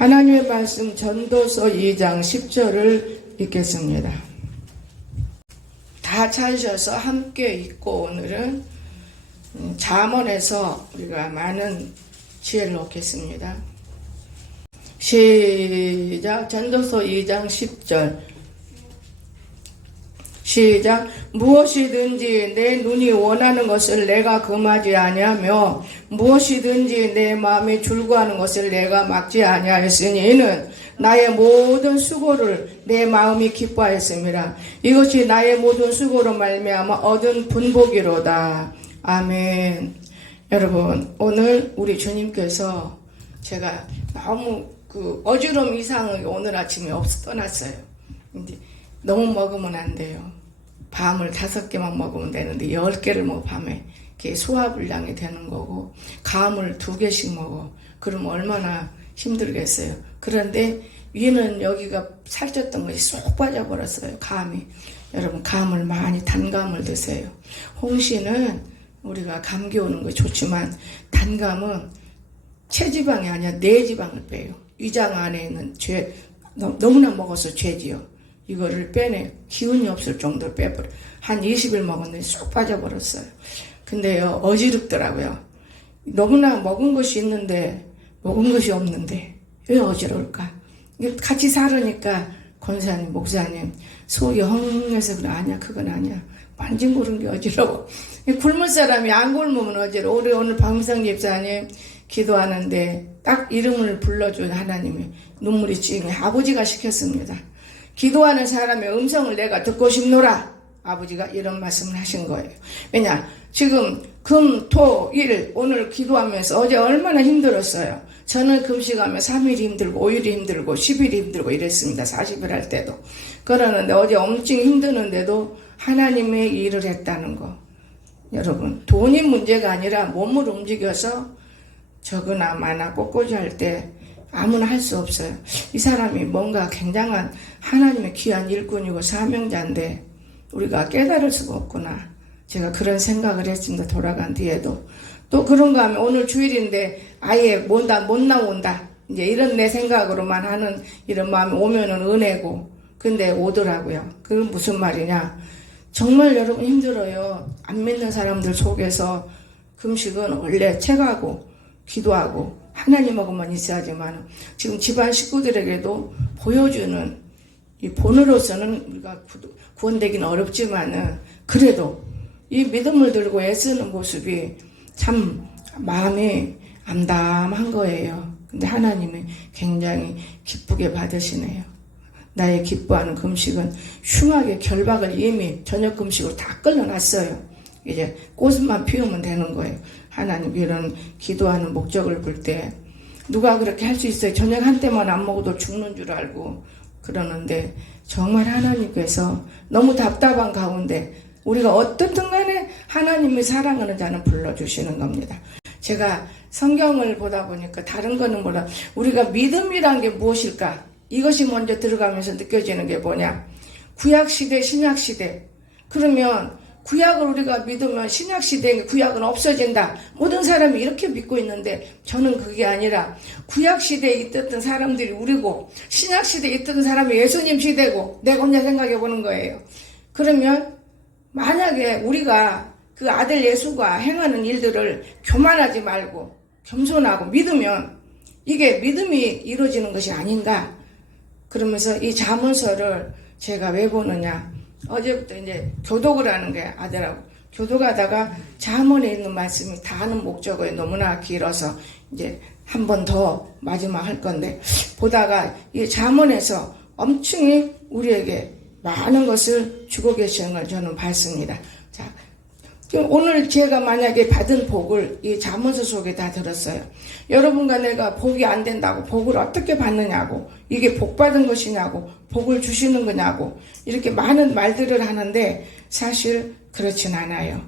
하나님의 말씀 전도서 2장 10절을 읽겠습니다. 다 찾으셔서 함께 읽고 오늘은 잠언에서 우리가 많은 지혜를 얻겠습니다. 시작. 전도서 2장 10절 시작. 무엇이든지 내 눈이 원하는 것을 내가 금하지 아니하며 무엇이든지 내 마음이 줄구하는 것을 내가 막지 아니하였으니 이는 나의 모든 수고를 내 마음이 기뻐하였습니다. 이것이 나의 모든 수고로 말미암아 얻은 분복이로다. 아멘. 여러분, 오늘 우리 주님께서 제가 너무 어지러움 이상하게 오늘 아침에 떠났어요. 근데 너무 먹으면 안 돼요. 밤을 5개만 먹으면 되는데 10개를 뭐 밤에 이렇게 소화불량이 되는 거고, 감을 2개씩 먹어. 그러면 얼마나 힘들겠어요. 그런데 위는 여기가 살쪘던 것이 쏙 빠져버렸어요. 감이. 여러분, 감을 많이 단감을 드세요. 홍시는 우리가 감기 오는 거 좋지만 단감은 체지방이 아니라 내지방을 빼요. 위장 안에 있는 죄, 너무나 먹어서 죄지요. 이거를 빼내. 기운이 없을 정도로 빼버려. 한 20일 먹었는데 쏙 빠져버렸어요. 근데요, 어지럽더라고요. 너무나 먹은 것이 있는데 먹은 것이 없는데 왜 어지러울까? 같이 살으니까 권사님, 목사님 속이 헝해서 그래. 아니야, 그건 아니야. 완전 고른 게 어지러워. 굶을 사람이 안 굶으면 어지러워. 우리 오늘 박미성 집사님 기도하는데 딱 이름을 불러준 하나님이 눈물이 찡해. 아버지가 시켰습니다. 기도하는 사람의 음성을 내가 듣고 싶노라. 아버지가 이런 말씀을 하신 거예요. 왜냐? 지금 금, 토, 일 오늘 기도하면서 어제 얼마나 힘들었어요. 저는 금식하면 3일이 힘들고 5일이 힘들고 10일이 힘들고 이랬습니다. 40일 할 때도. 그러는데 어제 엄청 힘드는데도 하나님의 일을 했다는 거. 여러분, 돈이 문제가 아니라 몸을 움직여서 적으나 많아 꽃꽂이 할 때 아무나 할 수 없어요. 이 사람이 뭔가 굉장한 하나님의 귀한 일꾼이고 사명자인데 우리가 깨달을 수가 없구나. 제가 그런 생각을 했습니다. 돌아간 뒤에도. 또 그런가 하면 오늘 주일인데 아예 못 나온다. 이제 이런 내 생각으로만 하는 이런 마음이 오면은 은혜고. 근데 오더라고요. 그건 무슨 말이냐. 정말 여러분 힘들어요. 안 믿는 사람들 속에서 금식은 원래 책하고 기도하고 하나님하고만 있어야지만 지금 집안 식구들에게도 보여주는 이 본으로서는 우리가 구원되기는 어렵지만은 그래도 이 믿음을 들고 애쓰는 모습이 참 마음이 암담한 거예요. 근데 하나님이 굉장히 기쁘게 받으시네요. 나의 기뻐하는 금식은 흉하게 결박을 이미 저녁 금식으로 다 끌어놨어요. 이제 꽃만 피우면 되는 거예요. 하나님 이런 기도하는 목적을 볼 때 누가 그렇게 할 수 있어요. 저녁 한 때만 안 먹어도 죽는 줄 알고 그러는데 정말 하나님께서 너무 답답한 가운데 우리가 어떻든 간에 하나님의 사랑하는 자는 불러주시는 겁니다. 제가 성경을 보다 보니까 다른 거는 몰라. 우리가 믿음이란 게 무엇일까? 이것이 먼저 들어가면서 느껴지는 게 뭐냐? 구약시대, 신약시대. 그러면 구약을 우리가 믿으면 신약시대에 구약은 없어진다. 모든 사람이 이렇게 믿고 있는데 저는 그게 아니라 구약시대에 있었던 사람들이 우리고 신약시대에 있었던 사람이 예수님 시대고 내가 혼자 생각해 보는 거예요. 그러면 만약에 우리가 그 아들 예수가 행하는 일들을 교만하지 말고 겸손하고 믿으면 이게 믿음이 이루어지는 것이 아닌가. 그러면서 이 잠언서를 제가 왜 보느냐. 어제부터 이제 교독을 하는 게 아들하고 교독하다가 잠언에 있는 말씀이 다 하는 목적어에 너무나 길어서 이제 한 번 더 마지막 할 건데 보다가 이 잠언에서 엄청 우리에게 많은 것을 주고 계시는 걸 저는 봤습니다. 자, 오늘 제가 만약에 받은 복을 이 잠언서 속에 다 들었어요. 여러분과 내가 복이 안 된다고 복을 어떻게 받느냐고 이게 복 받은 것이냐고 복을 주시는 거냐고 이렇게 많은 말들을 하는데 사실 그렇진 않아요.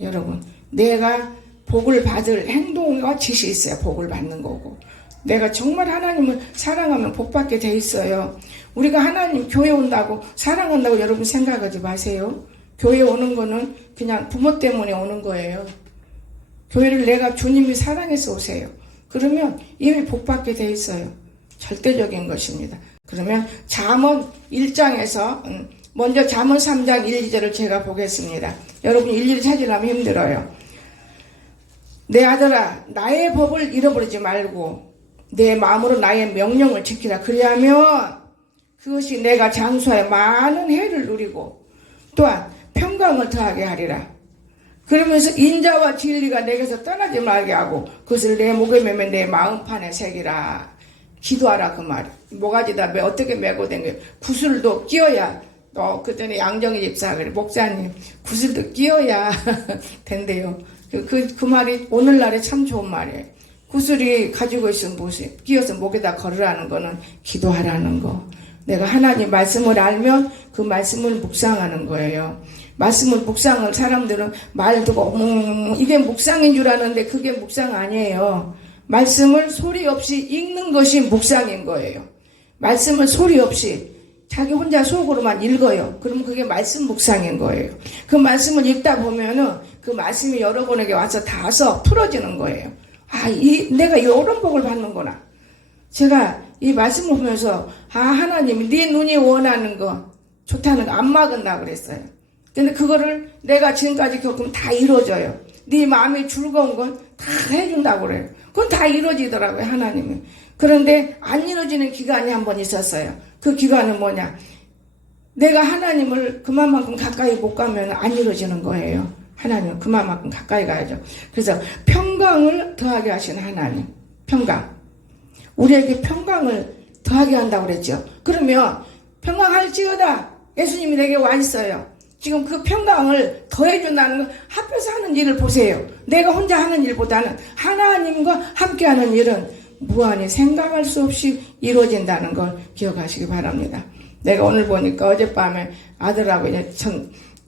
여러분, 내가 복을 받을 행동과 짓이 있어야 복을 받는 거고 내가 정말 하나님을 사랑하면 복 받게 돼 있어요. 우리가 하나님 교회 온다고 사랑한다고 여러분 생각하지 마세요. 교회 오는 거는 그냥 부모 때문에 오는 거예요. 교회를 내가 주님이 사랑해서 오세요. 그러면 이미 복 받게 돼 있어요. 절대적인 것입니다. 그러면 잠언 1장에서 먼저 잠언 3장 1, 2절을 제가 보겠습니다. 여러분 일일이 찾으려면 힘들어요. 내 아들아 나의 법을 잃어버리지 말고 내 마음으로 나의 명령을 지키라. 그리하면 그것이 내가 장수하여 많은 해를 누리고 또한 평강을 더하게 하리라. 그러면서 인자와 진리가 내게서 떠나지 말게 하고 그것을 내 목에 매면 내 마음판에 새기라. 기도하라 그 말이야. 모가지다 어떻게 메고 댕겨. 구슬도 끼워야 그때는 양정희 집사 그래 목사님 구슬도 끼워야 된대요. 그 말이 오늘날에 참 좋은 말이에요. 구슬이 가지고 있는 모습 끼워서 목에다 걸으라는 거는 기도하라는 거. 내가 하나님 말씀을 알면 그 말씀을 묵상하는 거예요. 말씀을 묵상을 사람들은 말 듣고 이게 묵상인 줄 아는데 그게 묵상 아니에요. 말씀을 소리 없이 읽는 것이 묵상인 거예요. 말씀을 소리 없이 자기 혼자 속으로만 읽어요. 그러면 그게 말씀 묵상인 거예요. 그 말씀을 읽다 보면은 그 말씀이 여러분에게 와서 닿아서 풀어지는 거예요. 내가 이런 복을 받는구나. 제가 이 말씀을 보면서 하나님이 네 눈이 원하는 거 좋다는 거 안 막은다 그랬어요. 근데 그거를 내가 지금까지 겪으면 다 이루어져요. 네 마음이 즐거운 건 다 해준다고 그래요. 그건 다 이루어지더라고요, 하나님이. 그런데 안 이루어지는 기간이 한 번 있었어요. 그 기간은 뭐냐? 내가 하나님을 그만큼 가까이 못 가면 안 이루어지는 거예요. 하나님은 그만큼 가까이 가야죠. 그래서 평강을 더하게 하신 하나님. 평강. 우리에게 평강을 더하게 한다고 그랬죠. 그러면 평강할지어다. 예수님이 내게 와 있어요. 지금 그 평강을 더해준다는 건 합해서 하는 일을 보세요. 내가 혼자 하는 일보다는 하나님과 함께하는 일은 무한히 생각할 수 없이 이루어진다는 걸 기억하시기 바랍니다. 내가 오늘 보니까 어젯밤에 아들하고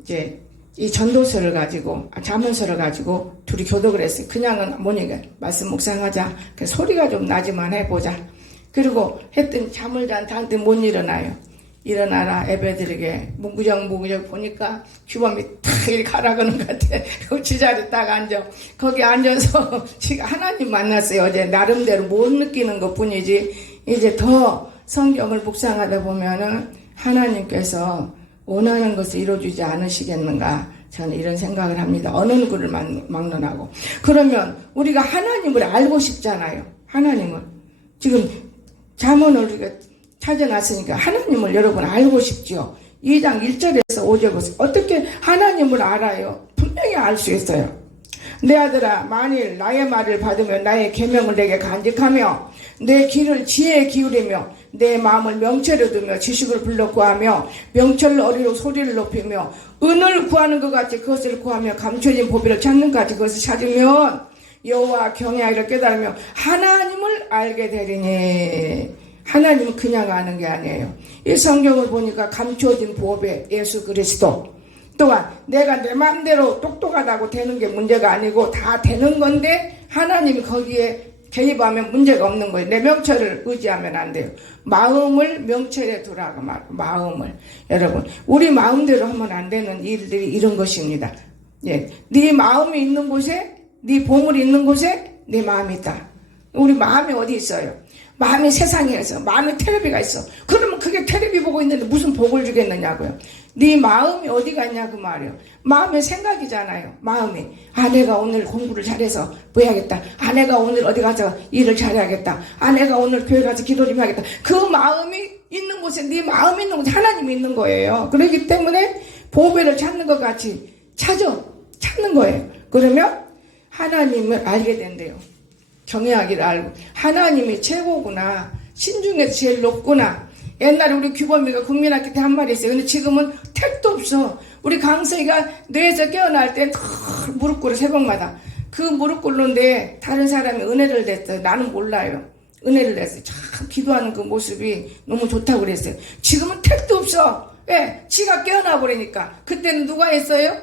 이제 이 전도서를 가지고 잠언서를 가지고 둘이 교독을 했어요. 그냥은 뭐니까 말씀 묵상하자. 소리가 좀 나지만 해보자. 그리고 했더니 잠을 잔다한테 못 일어나요. 일어나라 애배들에게 무구정 보니까 규범이 탁 이렇게 가라가는 것 같아. 그 지자리 딱 앉아. 거기 앉아서 지금 하나님 만났어요. 어제 나름대로 못 느끼는 것 뿐이지 이제 더 성경을 묵상하다 보면은 하나님께서 원하는 것을 이루어주지 않으시겠는가. 저는 이런 생각을 합니다. 어느 누구를 막론하고. 그러면 우리가 하나님을 알고 싶잖아요. 하나님을. 지금 잠언을 우리가 찾아놨으니까 하나님을 여러분 알고 싶죠. 2장 1절에서 5절 보세요. 어떻게 하나님을 알아요? 분명히 알 수 있어요. 내 아들아 만일 나의 말을 받으며 나의 계명을 내게 간직하며 내 귀를 지혜에 기울이며 내 마음을 명철에 두며 지식을 불러 구하며 명철을 어리로 소리를 높이며 은을 구하는 것 같이 그것을 구하며 감춰진 보배를 찾는 것 같이 그것을 찾으면 여호와 경외하기를 깨달으며 하나님을 알게 되리니. 하나님은 그냥 아는 게 아니에요. 이 성경을 보니까 감춰진 보배 예수 그리스도 또한 내가 내 마음대로 똑똑하다고 되는 게 문제가 아니고 다 되는 건데 하나님이 거기에 개입하면 문제가 없는 거예요. 내 명철을 의지하면 안 돼요. 마음을 명철에 두라고 마음을. 여러분 우리 마음대로 하면 안 되는 일들이 이런 것입니다. 예, 네 마음이 있는 곳에 네 보물이 있는 곳에 네 마음이 있다. 우리 마음이 어디 있어요? 마음이 세상에 있어. 마음에 텔레비가 있어. 그러면 그게 텔레비 보고 있는데 무슨 복을 주겠느냐고요. 네 마음이 어디 갔냐 그 말이에요. 마음의 생각이잖아요. 마음이. 내가 오늘 공부를 잘해서 뭐 해야겠다. 내가 오늘 어디 가서 일을 잘해야겠다. 내가 오늘 교회 가서 기도 좀 해야겠다. 그 마음이 있는 곳에 네 마음이 있는 곳에 하나님이 있는 거예요. 그렇기 때문에 보배를 찾는 것 같이 찾는 거예요. 그러면 하나님을 알게 된대요. 경외하기를 알고 하나님이 최고구나. 신중에서 제일 높구나. 옛날에 우리 규범이가 국민학교 때 한 말이 있어요. 근데 지금은 택도 없어. 우리 강서이가 뇌에서 깨어날 때 무릎 꿇어 새벽마다. 그 무릎 꿇는데 다른 사람이 은혜를 냈어요. 나는 몰라요. 은혜를 냈어요. 참 기도하는 그 모습이 너무 좋다고 그랬어요. 지금은 택도 없어. 왜? 지가 깨어나 버리니까. 그때는 누가 했어요?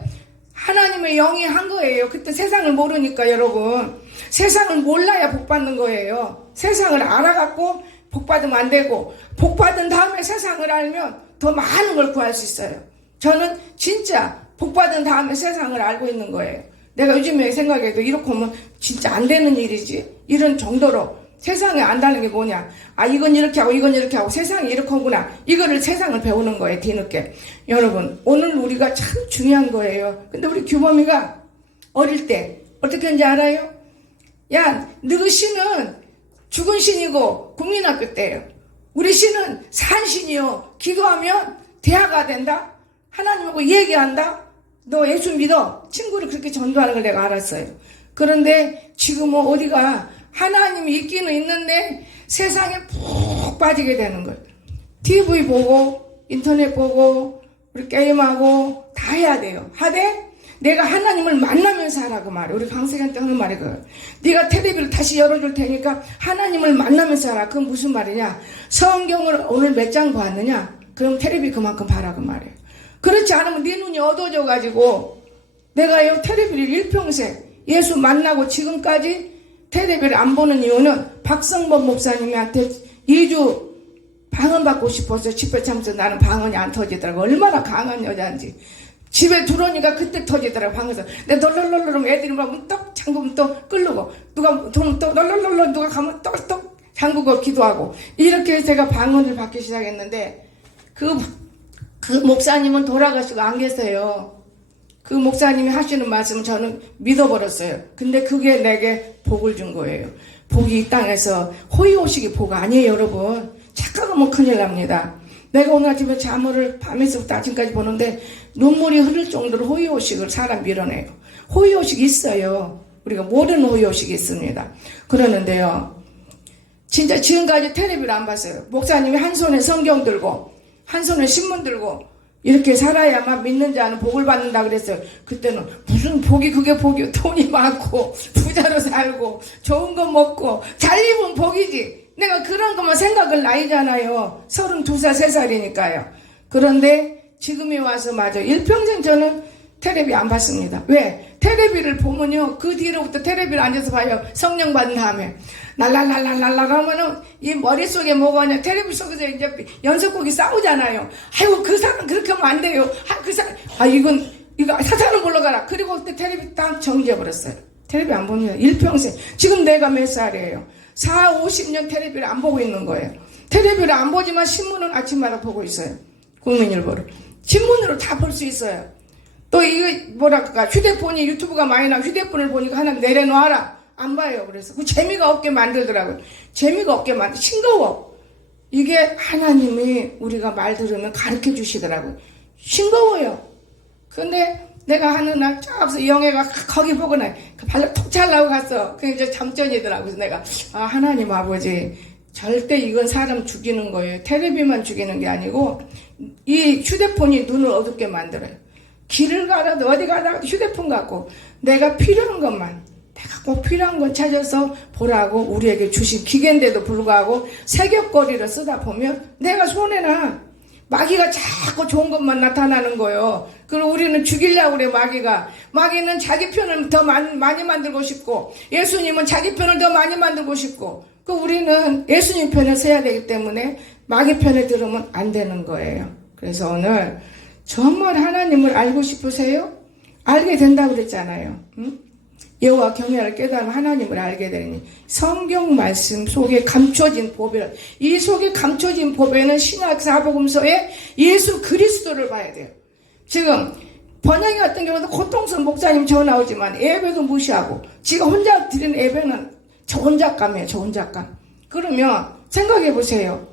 하나님의 영이 한 거예요. 그때 세상을 모르니까 여러분. 세상을 몰라야 복 받는 거예요. 세상을 알아갖고 복 받으면 안 되고 복 받은 다음에 세상을 알면 더 많은 걸 구할 수 있어요. 저는 진짜 복 받은 다음에 세상을 알고 있는 거예요. 내가 요즘에 생각해도 이렇게 하면 진짜 안 되는 일이지. 이런 정도로 세상에 안다는 게 뭐냐? 아, 이건 이렇게 하고 이건 이렇게 하고 세상이 이렇게 하구나. 이거를 세상을 배우는 거예요, 뒤늦게. 여러분, 오늘 우리가 참 중요한 거예요. 근데 우리 규범이가 어릴 때 어떻게 했는지 알아요? 야, 너희 신은 죽은 신이고 국민학교 때예요. 우리 신은 산 신이요. 기도하면 대화가 된다. 하나님하고 얘기한다. 너 예수 믿어. 친구를 그렇게 전도하는 걸 내가 알았어요. 그런데 지금은 어디가 하나님이 있기는 있는데 세상에 푹 빠지게 되는 거예요. TV 보고 인터넷 보고 우리 게임하고 다 해야 돼요. 하되 내가 하나님을 만나면서 하라고 말해. 우리 강세기한테 하는 말이 그거예요. 네가 텔레비를 다시 열어줄 테니까 하나님을 만나면서 하라. 그건 무슨 말이냐? 성경을 오늘 몇 장 봤느냐? 그럼 텔레비 그만큼 봐라고 말이에요. 그렇지 않으면 네 눈이 어두워져가지고 내가요 텔레비를 일평생 예수 만나고 지금까지 텔레비를 안 보는 이유는 박성범 목사님한테 2주 방언 받고 싶어서 집회 참석 나는 방언이 안 터지더라고. 얼마나 강한 여자인지. 집에 들어오니까 그때 터지더라고 방에서. 근데 널널널널 애들이 막 떡 잠그면 또 끌르고 누가 들어오면 또 널널널널 누가 가면 또 잠그고 기도하고 이렇게 제가 방언을 받기 시작했는데 그 목사님은 돌아가시고 안 계세요. 그 목사님이 하시는 말씀을 저는 믿어버렸어요. 근데 그게 내게 복을 준 거예요. 복이 이 땅에서 호의호식이 복 아니에요, 여러분. 착각하면 큰일 납니다. 내가 오늘 아침에 자물을 밤에서부터 아침까지 보는데 눈물이 흐를 정도로 호의호식을 사람 밀어내요. 호의호식이 있어요. 우리가 모든 호의호식이 있습니다. 그러는데요. 진짜 지금까지 텔레비를 안 봤어요. 목사님이 한 손에 성경 들고 한 손에 신문 들고 이렇게 살아야만 믿는 자는 복을 받는다 그랬어요. 그때는 무슨 복이 그게 복이요. 돈이 많고 부자로 살고 좋은 거 먹고 잘 입으면 복이지. 내가 그런 것만 생각을 나이잖아요. 32살, 3살이니까요. 그런데 지금에 와서 맞아. 일평생 저는 텔레비 안 봤습니다. 왜? 텔레비를 보면요. 그 뒤로부터 텔레비를 앉아서 봐요. 성령 받은 다음에. 날랄랄랄랄랄 하면은 이 머릿속에 뭐가 냐 텔레비 속에서 이제 연속곡이 싸우잖아요. 아이고 그 사람 그렇게 하면 안 돼요. 그 사람 이거 사탄은 물러가라. 그리고 그때 텔레비 딱 정지해버렸어요. 텔레비 안 봅니다. 일평생. 지금 내가 몇 살이에요? 4, 50년 텔레비를 안 보고 있는 거예요. 텔레비를 안 보지만 신문은 아침마다 보고 있어요. 국민일보를. 신문으로 다 볼 수 있어요. 또 이거 뭐랄까 휴대폰이 유튜브가 많이 나와. 휴대폰을 보니까 하나 내려놓아라. 안 봐요. 그래서 그 재미가 없게 만들더라고요. 재미가 없게 싱거워. 이게 하나님이 우리가 말 들으면 가르쳐 주시더라고요. 싱거워요. 근데 내가 하는 날 쫙서 영애가 거기 보고 나 발로 톡 잘라고 갔어. 그게 이제 잠전이더라고. 그래서 내가 하나님 아버지 절대 이건 사람 죽이는 거예요. 텔레비만 죽이는 게 아니고 이 휴대폰이 눈을 어둡게 만들어요. 길을 가라도 어디 가라도 휴대폰 갖고 내가 필요한 것만 내가 꼭 필요한 건 찾아서 보라고 우리에게 주신 기계인데도 불구하고 새벽거리를 쓰다 보면 내가 손에나 마귀가 자꾸 좋은 것만 나타나는 거예요. 그리고 우리는 죽이려고 그래 마귀는 자기 편을 더 많이 만들고 싶고 예수님은 자기 편을 더 많이 만들고 싶고 우리는 예수님 편을 서야 되기 때문에 마귀 편에 들으면 안 되는 거예요. 그래서 오늘 정말 하나님을 알고 싶으세요? 알게 된다고 그랬잖아요. 응? 여호와 경외를 깨달으면 하나님을 알게 되니 성경 말씀 속에 감춰진 보배, 이 속에 감춰진 보배는 신약 사복음서에 예수 그리스도를 봐야 돼요. 지금 번영이 같은 경우도 고통스러운 목사님 전화 오지만 예배도 무시하고 지가 혼자 드리는 예배는 저 혼잣감이에요. 저 혼잣감. 그러면 생각해 보세요.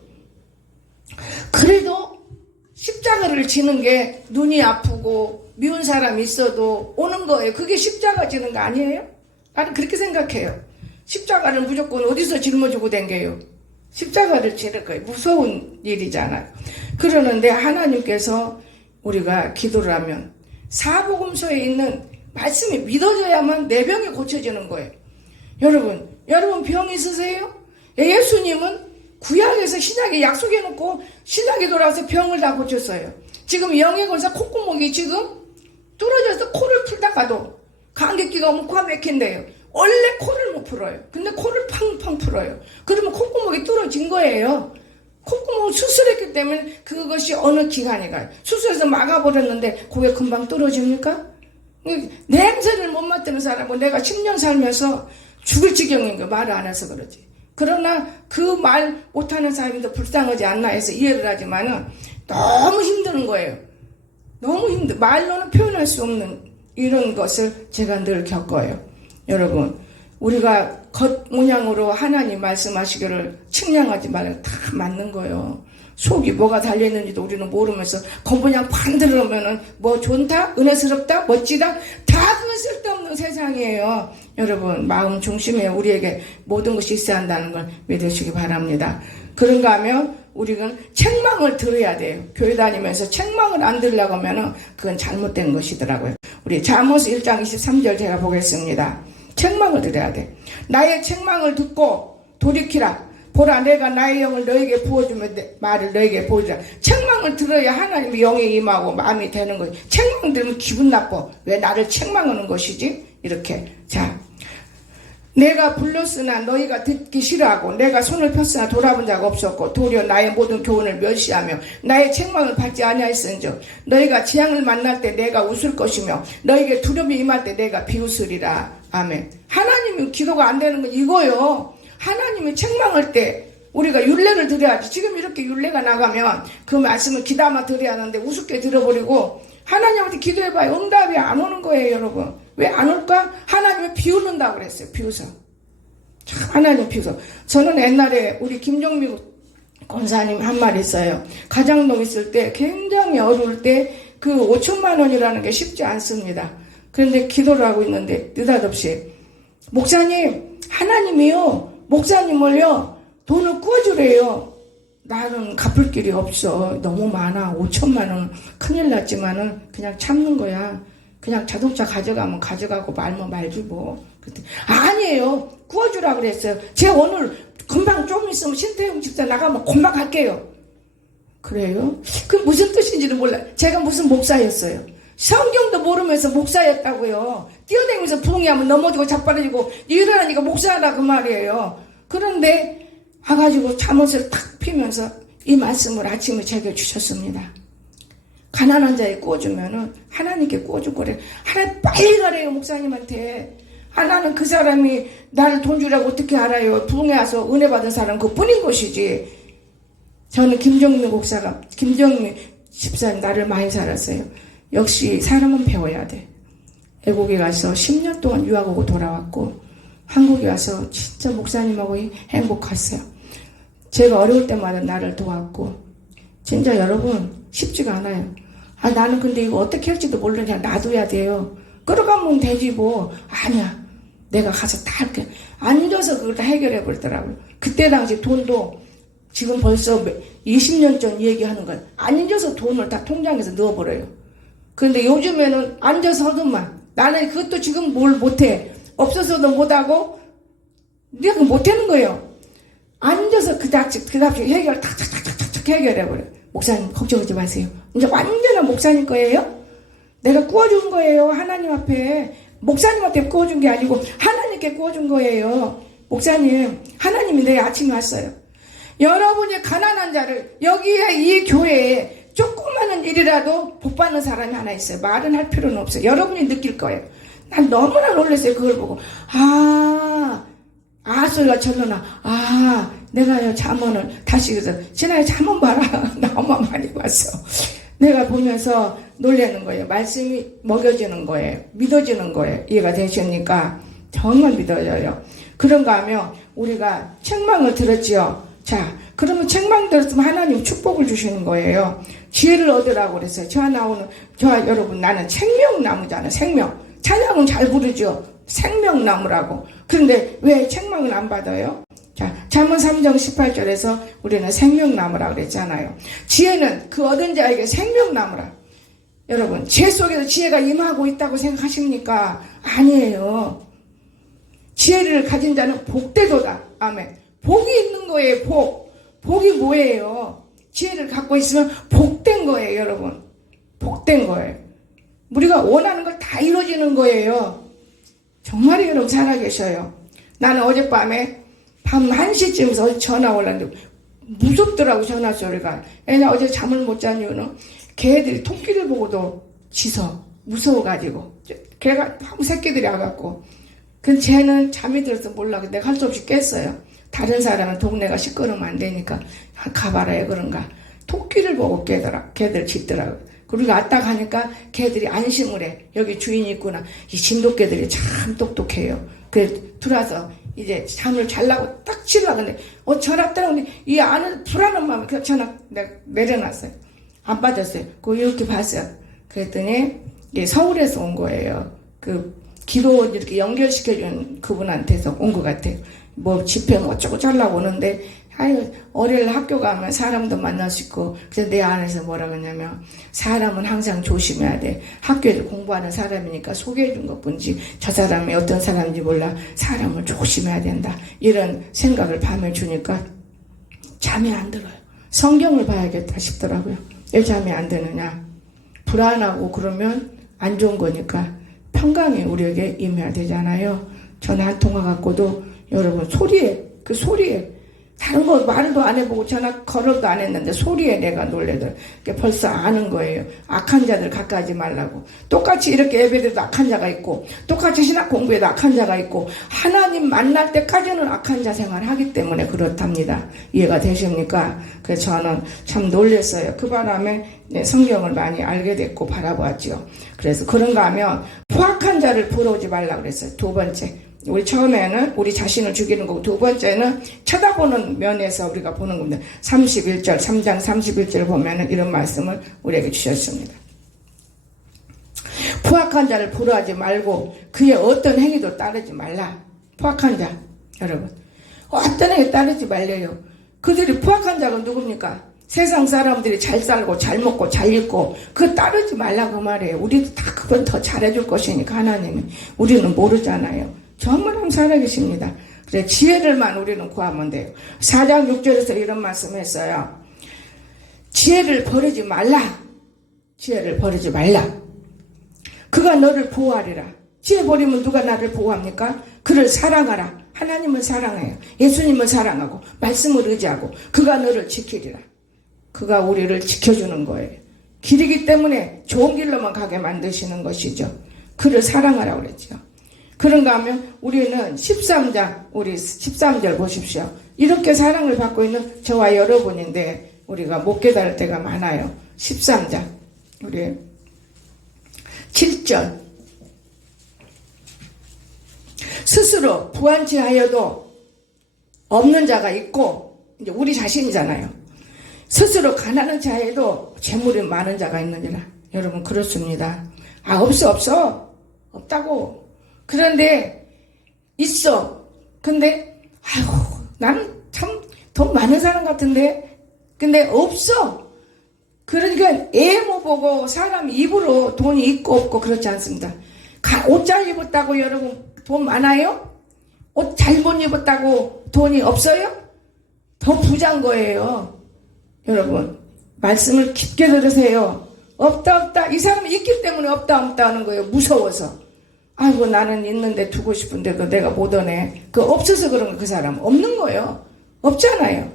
그래도 십자가를 지는 게 눈이 아프고 미운 사람이 있어도 오는 거예요. 그게 십자가 지는 거 아니에요? 나는 그렇게 생각해요. 십자가를 무조건 어디서 짊어지고 댕겨요? 십자가를 지는 거예요. 무서운 일이잖아요. 그러는데 하나님께서 우리가 기도를 하면 사복음서에 있는 말씀이 믿어져야만 내 병이 고쳐지는 거예요. 여러분 병 있으세요? 예수님은 구약에서 신약에 약속해놓고 신약에 돌아와서 병을 다 고쳤어요. 지금 영의 권사 콧구멍이 지금 뚫어져서 코를 풀다가도 감기기가 오면 코가 막힌대요. 원래 코를 못 풀어요. 근데 코를 팡팡 풀어요. 그러면 콧구멍이 뚫어진 거예요. 콧구멍을 수술했기 때문에 그것이 어느 기간이 가요. 수술해서 막아버렸는데 그게 금방 뚫어집니까? 냄새를 못 맡는 사람은 내가 10년 살면서 죽을 지경인 거 말을 안 해서 그러지. 그러나 그 말 못하는 사람이 더 불쌍하지 않나 해서 이해를 하지만은 너무 힘드는 거예요. 너무 말로는 표현할 수 없는 이런 것을 제가 늘 겪어요. 여러분, 우리가 겉모양으로 하나님 말씀하시기를 측량하지 말고 다 맞는 거예요. 속이 뭐가 달려있는지도 우리는 모르면서 겉모양 반들으면은 뭐 좋다, 은혜스럽다, 멋지다, 다 그 쓸데없는 세상이에요. 여러분, 마음 중심에 우리에게 모든 것이 있어야 한다는 걸 믿으시기 바랍니다. 그런가 하면 우리는 책망을 들어야 돼요. 교회 다니면서 책망을 안 들으려고 하면은 그건 잘못된 것이더라고요. 우리 잠언서 1장 23절 제가 보겠습니다. 책망을 들어야 돼. 나의 책망을 듣고 돌이키라. 보라, 내가 나의 영을 너에게 부어주며 말을 너에게 보여주라. 책망을 들어야 하나님의 영이 임하고 마음이 되는 거예요. 책망 들으면 기분 나빠. 왜 나를 책망하는 것이지? 이렇게. 자, 내가 불렀으나 너희가 듣기 싫어하고 내가 손을 폈으나 돌아본 자가 없었고 도리어 나의 모든 교훈을 멸시하며 나의 책망을 받지 아니하였은즉 너희가 재앙을 만날 때 내가 웃을 것이며 너희에게 두려움이 임할 때 내가 비웃으리라. 아멘. 하나님이 기도가 안 되는 건 이거요. 하나님이 책망할 때 우리가 율례를 드려야지. 지금 이렇게 율례가 나가면 그 말씀을 귀담아 드려야 하는데 우습게 들어버리고 하나님한테 기도해봐야 응답이 안 오는 거예요. 여러분, 왜 안 올까? 하나님이 비웃는다고 그랬어요. 비웃어. 하나님 비웃어. 저는 옛날에 우리 김종미 권사님 한 말 있어요. 가장동 있을 때 굉장히 어려울 때 그 5천만 원이라는 게 쉽지 않습니다. 그런데 기도를 하고 있는데 느닷없이 목사님, 하나님이요 목사님을요 돈을 구워주래요. 나는 갚을 길이 없어. 너무 많아. 5천만 원 큰일 났지만은 그냥 참는 거야. 그냥 자동차 가져가면 가져가고 말면 말지 뭐. 그랬더니 아니에요. 구워주라 그랬어요. 제가 오늘 금방 좀 있으면 신태용 집사 나가면 금방 갈게요. 그래요? 그 무슨 뜻인지는 몰라요. 제가 무슨 목사였어요. 성경도 모르면서 목사였다고요. 뛰어다니면서 부흥하면 넘어지고 자빠지고 일어나니까 목사하다 그 말이에요. 그런데 와가지고 잠옷을 탁 피면서 이 말씀을 아침에 제게 주셨습니다. 가난한 자에 구워주면은 하나님께 구워줄 거래. 하나님 빨리 가래요, 목사님한테. 나는 그 사람이 나를 돈 주라고 어떻게 알아요. 부흥에 와서 은혜 받은 사람 그뿐인 것이지. 저는 김정미 집사님 나를 많이 살았어요. 역시 사람은 배워야 돼. 외국에 가서 10년 동안 유학 오고 돌아왔고 한국에 와서 진짜 목사님하고 행복했어요. 제가 어려울 때마다 나를 도왔고 진짜 여러분 쉽지가 않아요. 나는 근데 이거 어떻게 할지도 모르냐. 놔둬야 돼요. 끌어가면 되지 뭐. 아니야. 내가 가서 다 할게. 앉아서 그걸 다 해결해 버리더라고요. 그때 당시 돈도 지금 벌써 20년 전 얘기하는 거예요. 앉아서 돈을 다 통장에서 넣어버려요. 그런데 요즘에는 앉아서 하더만. 나는 그것도 지금 뭘 못해. 없어서도 못하고 내가 못하는 거예요. 앉아서 그닥씩 해결 탁탁탁탁탁 해결해버려요. 목사님 걱정하지 마세요. 이제 완전한 목사님 거예요. 내가 구워준 거예요. 하나님 앞에. 목사님한테 구워준 게 아니고 하나님께 구워준 거예요. 목사님, 하나님이 내일 아침에 왔어요. 여러분이 가난한 자를 여기에 이 교회에 조그마한 일이라도 복받는 사람이 하나 있어요. 말은 할 필요는 없어요. 여러분이 느낄 거예요. 난 너무나 놀랐어요. 그걸 보고 소리가 절로나. 내가요 잠언을 다시 그래서 지난해 잠언 봐라. 나 엄마 많이 봤어. 내가 보면서 놀라는 거예요. 말씀이 먹여지는 거예요. 믿어지는 거예요. 이해가 되십니까? 정말 믿어져요. 그런가 하면 우리가 책망을 들었지요. 자, 그러면 책망 들었으면 하나님 축복을 주시는 거예요. 지혜를 얻으라고 그랬어요. 여러분, 나는 생명나무잖아요. 생명. 찬양은 잘 부르죠. 생명나무라고. 그런데 왜 책망을 안 받아요? 자, 잠언 3장 18절에서 우리는 생명나무라고 그랬잖아요. 지혜는 그 얻은 자에게 생명나무라. 여러분, 지혜 속에서 지혜가 임하고 있다고 생각하십니까? 아니에요. 지혜를 가진 자는 복되도다. 아멘. 복이 있는 거예요. 복이 뭐예요? 지혜를 갖고 있으면 복된 거예요, 여러분. 복된 거예요. 우리가 원하는 걸 다 이루어지는 거예요. 정말 여러분 살아계셔요. 나는 어젯밤에 밤 1시쯤에서 전화 올랐는데 무섭더라고. 전화 소리가. 애나 어제 잠을 못 잔 이유는 개들이 토끼를 보고도 짖어. 무서워가지고. 걔가 새끼들이 와갖고. 근데 쟤는 잠이 들어서 몰라. 내가 할 수 없이 깼어요. 다른 사람은 동네가 시끄러우면 안 되니까 가봐라 왜 그런가. 토끼를 보고 걔들 짖더라고요. 그리고 왔다 가니까 걔들이 안심을 해. 여기 주인이 있구나. 이 진돗개들이 참 똑똑해요. 그래서 들어와서 이제 잠을 자려고 딱 치려고 근데 전화 따라오는데 이 안에 불안한 마음에 그 전화 내가 내려놨어요. 안 받았어요. 그거 이렇게 봤어요. 그랬더니 이게 서울에서 온 거예요. 그 기도 이렇게 연결시켜준 그분한테서 온 것 같아요. 뭐 집회 뭐 어쩌고 잘라고 오는데 아유 월요일 학교 가면 사람도 만날 수 있고 그래서 내 안에서 뭐라 그러냐면 사람은 항상 조심해야 돼. 학교에서 공부하는 사람이니까 소개해 준 것뿐이지 저 사람이 어떤 사람인지 몰라. 사람을 조심해야 된다. 이런 생각을 밤에 주니까 잠이 안 들어요. 성경을 봐야겠다 싶더라고요. 왜 잠이 안 드느냐. 불안하고 그러면 안 좋은 거니까 평강이 우리에게 임해야 되잖아요. 전화 한 통화 갖고도 여러분 그 소리에 다른 거 말도 안 해보고 전화 걸어도 안 했는데 소리에 내가 놀래더라. 벌써 아는 거예요. 악한 자들 가까이 하지 말라고. 똑같이 이렇게 예배드려도 악한 자가 있고 똑같이 신학 공부에도 악한 자가 있고 하나님 만날 때까지는 악한 자 생활을 하기 때문에 그렇답니다. 이해가 되십니까? 그래서 저는 참 놀랐어요. 그 바람에 성경을 많이 알게 됐고 바라보았죠. 그래서 그런가 하면 포악한 자를 부러우지 말라고 그랬어요. 두 번째. 우리 처음에는 우리 자신을 죽이는 거고 두 번째는 쳐다보는 면에서 우리가 보는 겁니다. 31절 3장 31절 보면은 이런 말씀을 우리에게 주셨습니다. 포악한 자를 부러워하지 말고 그의 어떤 행위도 따르지 말라. 포악한 자 여러분 어떤 행위 따르지 말래요. 그들이 포악한 자가 누굽니까? 세상 사람들이 잘 살고 잘 먹고 잘 입고 그거 따르지 말라고 말해요. 우리도 다 그건 더 잘해줄 것이니까 하나님이 우리는 모르잖아요. 정말 살아계십니다. 그래 지혜를만 우리는 구하면 돼요. 4장 6절에서 이런 말씀했어요. 지혜를 버리지 말라. 지혜를 버리지 말라. 그가 너를 보호하리라. 지혜 버리면 누가 나를 보호합니까? 그를 사랑하라. 하나님을 사랑해요. 예수님을 사랑하고 말씀을 의지하고 그가 너를 지키리라. 그가 우리를 지켜주는 거예요. 길이기 때문에 좋은 길로만 가게 만드시는 것이죠. 그를 사랑하라고 그랬죠. 그런가 하면 우리는 13장 우리 13절 보십시오. 이렇게 사랑을 받고 있는 저와 여러분인데 우리가 못 깨달을 때가 많아요. 13장 우리 7절 스스로 부한치 하여도 없는 자가 있고 이제 우리 자신이잖아요. 스스로 가난한 자에도 재물이 많은 자가 있느니라. 여러분 그렇습니다. 없어 없다고. 그런데 있어. 근데 아이고 나는 참 돈 많은 사람 같은데 근데 없어. 그러니까 애 못 보고 사람 입으로 돈이 있고 없고 그렇지 않습니다. 옷 잘 입었다고 여러분 돈 많아요? 옷 잘못 입었다고 돈이 없어요? 더 부자인 거예요. 여러분 말씀을 깊게 들으세요. 없다 이 사람이 있기 때문에 없다 하는 거예요. 무서워서. 아이고 나는 있는데 두고 싶은데도 내가 못 오네. 그 없어서 그런 거. 그 사람 없는 거예요. 없잖아요.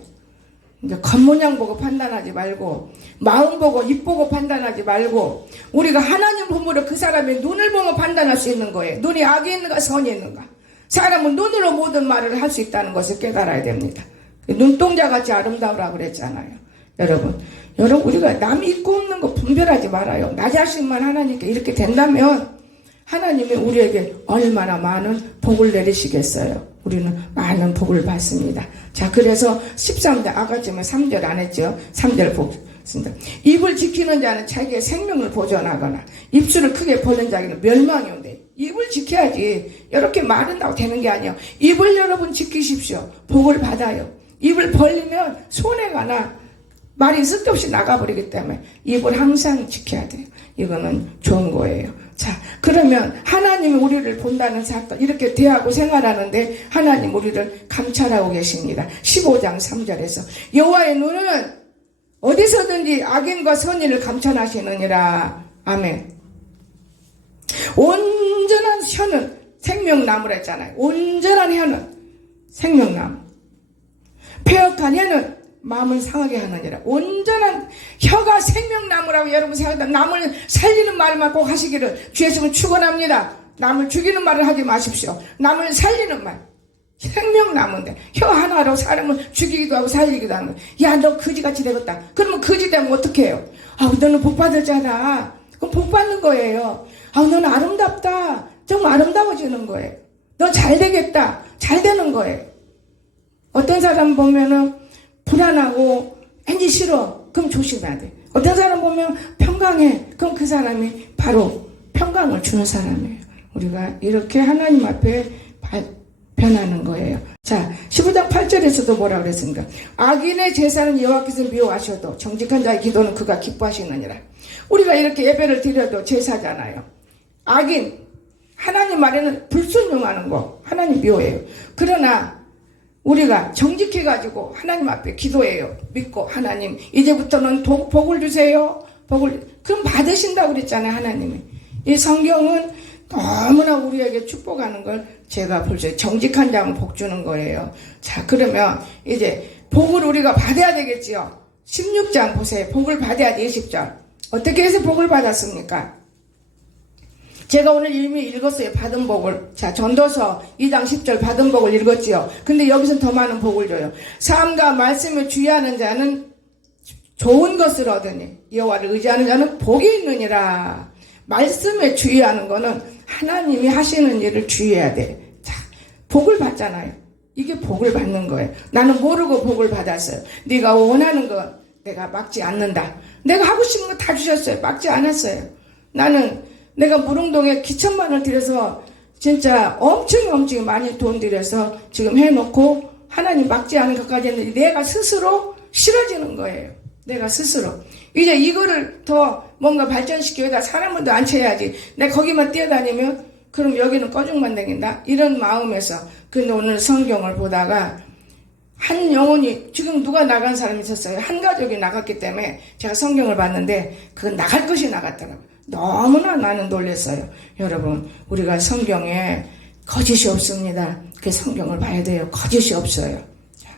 이제 겉모양 보고 판단하지 말고 마음 보고 입 보고 판단하지 말고 우리가 하나님 품으로 그 사람의 눈을 보고 판단할 수 있는 거예요. 눈이 악이 있는가 선이 있는가. 사람은 눈으로 모든 말을 할 수 있다는 것을 깨달아야 됩니다. 눈동자같이 아름다우라고 그랬잖아요. 여러분 우리가 남이 있고 없는 거 분별하지 말아요. 나 자신만 하나님께 이렇게 된다면 하나님이 우리에게 얼마나 많은 복을 내리시겠어요. 우리는 많은 복을 받습니다. 자, 그래서 13절 아까쯤에 3절 안 했죠. 3절 보겠습니다. 입을 지키는 자는 자기의 생명을 보존하거나 입술을 크게 벌는 자에게는 멸망이 온대. 입을 지켜야지. 이렇게 말한다고 되는 게 아니에요. 입을 여러분 지키십시오. 복을 받아요. 입을 벌리면 손해가 나. 말이 쓸데없이 나가버리기 때문에 입을 항상 지켜야 돼요. 이거는 좋은 거예요. 자, 그러면 하나님이 우리를 본다는 사건 이렇게 대하고 생활하는데 하나님 우리를 감찰하고 계십니다. 15장 3절에서 여호와의 눈은 어디서든지 악인과 선인을 감찰하시느니라. 아멘. 온전한 혀는 생명나무라 했잖아요. 온전한 혀는 생명나무. 폐역한 혀는 마음을 상하게 하느니라. 온전한 혀가 생명나무라고 여러분 생각합니다. 남을 살리는 말만 꼭 하시기를 주 예수님은 축원합니다. 남을 죽이는 말을 하지 마십시오. 남을 살리는 말. 생명 남은데 혀 하나로 사람을 죽이기도 하고 살리기도 하는 거야. 야, 너 거지같이 되겠다. 그러면 거지 되면 어떻게 해요? 아, 너는 복 받았잖아. 그럼 복 받는 거예요. 아, 너는 아름답다. 좀 아름다워지는 거예요. 너 잘 되겠다. 잘 되는 거예요. 어떤 사람 보면은 불안하고 왠지 싫어. 그럼 조심해야 돼. 어떤 사람 보면 평강해. 그럼 그 사람이 바로 평강을 주는 사람이에요. 우리가 이렇게 하나님 앞에 변하는 거예요. 자, 15장 8절에서도 뭐라 그랬습니까? 악인의 제사는 여호와께서 미워하셔도 정직한 자의 기도는 그가 기뻐하시느니라. 우리가 이렇게 예배를 드려도 제사잖아요. 악인, 하나님 말에는 불순종하는 거 하나님 미워해요. 그러나 우리가 정직해가지고 하나님 앞에 기도해요. 믿고 하나님 이제부터는 복을 주세요. 그럼 받으신다고 그랬잖아요. 하나님이. 이 성경은 너무나 우리에게 축복하는 걸 제가 볼수 정직한 자는 복 주는 거예요. 자, 그러면 이제 복을 우리가 받아야 되겠지요. 16장 보세요. 복을 받아야 돼. 20절. 어떻게 해서 복을 받았습니까? 제가 오늘 이미 읽었어요. 받은 복을. 자, 전도서 2장 10절 받은 복을 읽었지요. 근데 여기서는 더 많은 복을 줘요. 삶과 말씀을 주의하는 자는 좋은 것을 얻으니 여호와를 의지하는 자는 복이 있느니라. 말씀에 주의하는 거는 하나님이 하시는 일을 주의해야 돼. 자, 복을 받잖아요. 이게 복을 받는 거예요. 나는 모르고 복을 받았어요. 네가 원하는 거 내가 막지 않는다. 내가 하고 싶은 거 다 주셨어요. 막지 않았어요. 나는 내가 무릉동에 기천만을 들여서 진짜 엄청 많이 돈 들여서 지금 해놓고 하나님 막지 않은 것까지 했는데 내가 스스로 싫어지는 거예요. 내가 스스로. 이제 이거를 더 뭔가 발전시켜야 사람을 더 앉혀야지. 내가 거기만 뛰어다니면 그럼 여기는 꺼죽만 다닌다. 이런 마음에서. 근데 오늘 성경을 보다가 한 영혼이 지금 누가 나간 사람이 있었어요. 한 가족이 나갔기 때문에 제가 성경을 봤는데 그건 나갈 것이 나갔더라고요. 너무나 나는 놀랐어요. 여러분, 우리가 성경에 거짓이 없습니다. 그 성경을 봐야 돼요. 거짓이 없어요. 자,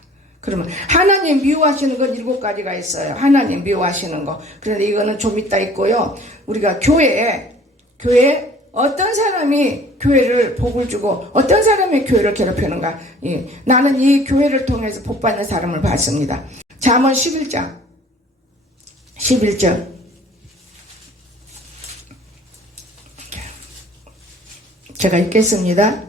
그러면 하나님 미워하시는 건 7가지가 있어요. 하나님 미워하시는 거. 그런데 이거는 좀 이따 있고요. 우리가 교회에 어떤 사람이 교회를 복을 주고 어떤 사람이 교회를 괴롭히는가. 나는 이 교회를 통해서 복받는 사람을 봤습니다. 잠언 11장 11절 제가 읽겠습니다.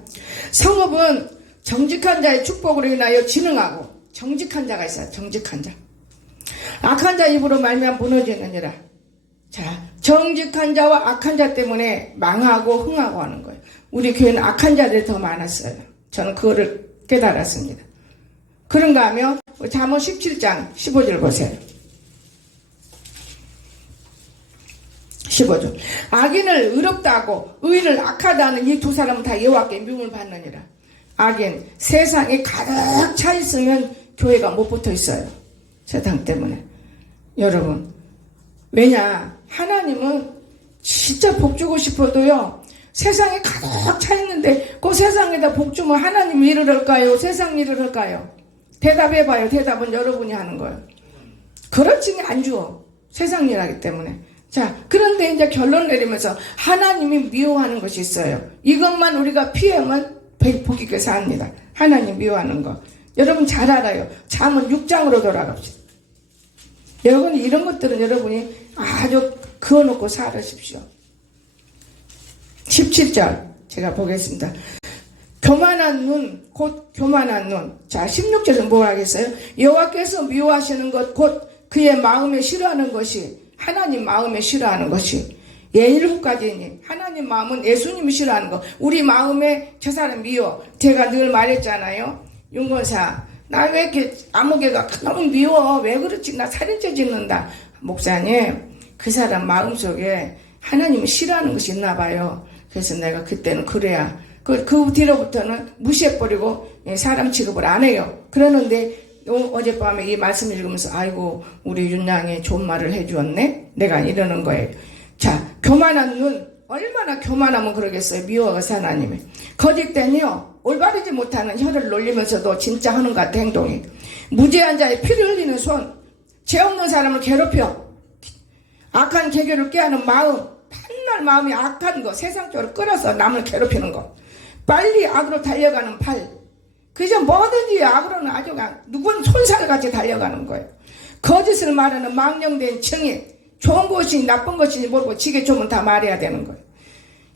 성읍은 정직한 자의 축복으로 인하여 진흥하고 정직한 자가 있어요. 정직한 자. 악한 자 입으로 말미암아 무너지느니라. 자, 정직한 자와 악한 자 때문에 망하고 흥하고 하는 거예요. 우리 교회는 악한 자들이 더 많았어요. 저는 그거를 깨달았습니다. 그런가 하면 잠언 17장 15절 보세요. 15절. 악인을 의롭다 하고 의인을 악하다 하는 이 두 사람은 다 여호와께 미움을 받느니라. 악인, 세상에 가득 차 있으면 교회가 못 붙어 있어요. 세상 때문에. 여러분, 왜냐, 하나님은 진짜 복 주고 싶어도요, 세상에 가득 차 있는데 그 세상에다 복 주면 하나님 일을 할까요? 세상 일을 할까요? 대답해봐요. 대답은 여러분이 하는 거예요. 그렇지는 안 주어. 세상 일 하기 때문에. 자, 그런데 이제 결론 내리면서 하나님이 미워하는 것이 있어요. 이것만 우리가 피하면 복이 께서 합니다. 하나님 미워하는 거. 여러분 잘 알아요. 잠언 6장으로 돌아갑시다. 여러분 이런 것들은 여러분이 아주 그어놓고 살으십시오. 17절 제가 보겠습니다. 교만한 눈, 곧 교만한 눈. 자, 16절은 뭐라 하겠어요? 여호와께서 미워하시는 것, 곧 그의 마음에 싫어하는 것이 하나님 마음에 싫어하는 것이 7가지니 하나님 마음은 예수님이 싫어하는 거. 우리 마음에 저 사람 미워. 제가 늘 말했잖아요. 윤건사, 나 왜 이렇게 아무개가 너무 미워. 왜 그렇지? 나 살인죄 짓는다. 목사님, 그 사람 마음속에 하나님이 싫어하는 것이 있나 봐요. 그래서 내가 그때는 그래야 그 뒤로부터는 무시해버리고 사람 취급을 안 해요. 그러는데 어젯밤에 이 말씀 읽으면서 아이고 우리 윤양이 좋은 말을 해주었네. 내가 이러는 거예요. 자, 교만한 눈. 얼마나 교만하면 그러겠어요. 미워서 하나님이. 거짓된요. 올바르지 못하는 혀를 놀리면서도 진짜 하는 것 같아. 행동이. 무죄한 자의 피를 흘리는 손. 죄 없는 사람을 괴롭혀. 악한 계교를 깨하는 마음. 맨날 마음이 악한 거. 세상적으로 끌어서 남을 괴롭히는 거. 빨리 악으로 달려가는 팔. 그저 뭐든지 악으로는 아주 누군 손살같이 달려가는 거예요. 거짓을 말하는 망령된 청이 좋은 것이 나쁜 것인지 모르고 지게 좋으면 다 말해야 되는 거예요.